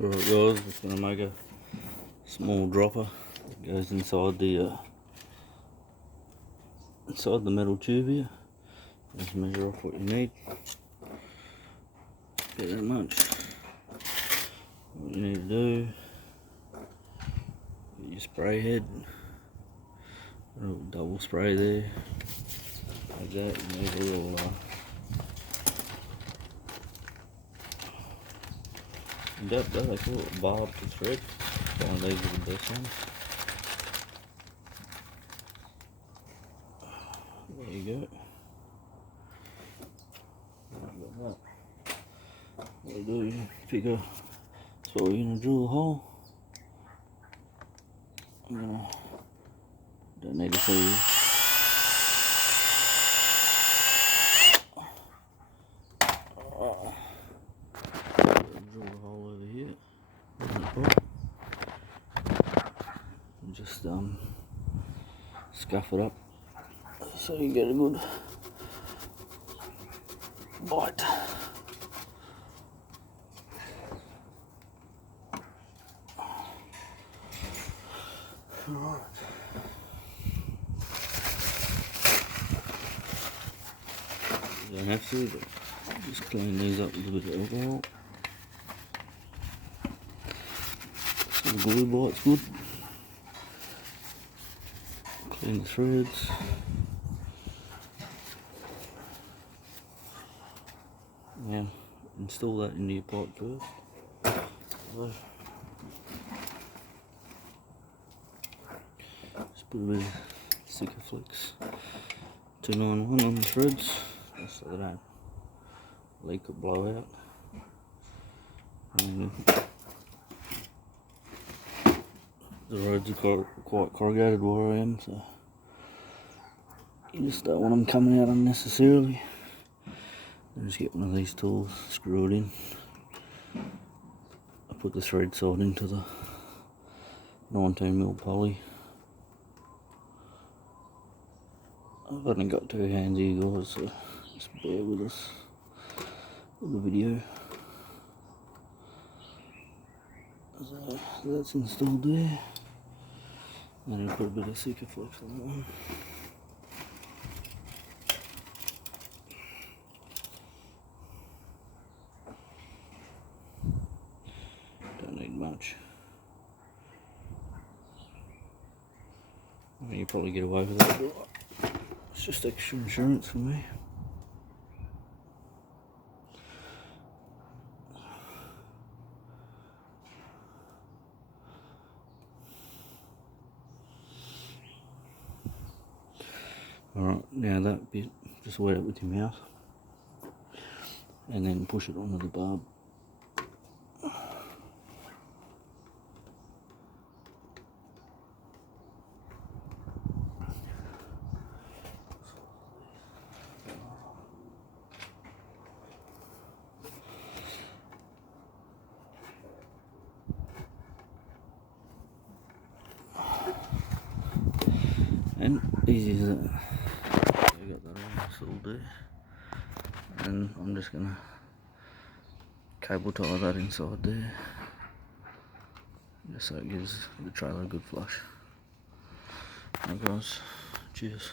Alright guys, just going to make a small dropper that goes inside the metal tube here. Just measure off what you need. Get that much. What you need to do, get your spray head, a little double spray there, like that. You need a little adapter, they call it barb to thread. One of these are the best ones. There you go. Got that. What we do, pick a, so we're going to drill a hole. Don't need to see. Drill a hole over here. And just scuff it up so you get a good bite. Alright. You don't have to, but just clean these up with a bit of alcohol. So the glue bite's good. Clean the threads. Now install that into your pipe first. So, just put a bit of Sikaflex 291 on the threads, just so they don't leak or blow out. And the roads are quite corrugated where I am, so you just don't want them coming out unnecessarily. And just get one of these tools, screw it in. I put the thread side into the 19mm poly. I've only got 2 hands here guys, so just bear with us with the video. So that's installed there. And I'll put a bit of Sikaflex on that one. Don't need much. I mean, you probably get away with that, but it's just extra insurance for me. Alright, now that bit, just wet it with your mouth and then push it onto the barb. And easy as that. I got that all installed there, and I'm just gonna cable tie that inside there, just so it gives the trailer a good flush. Alright guys, cheers.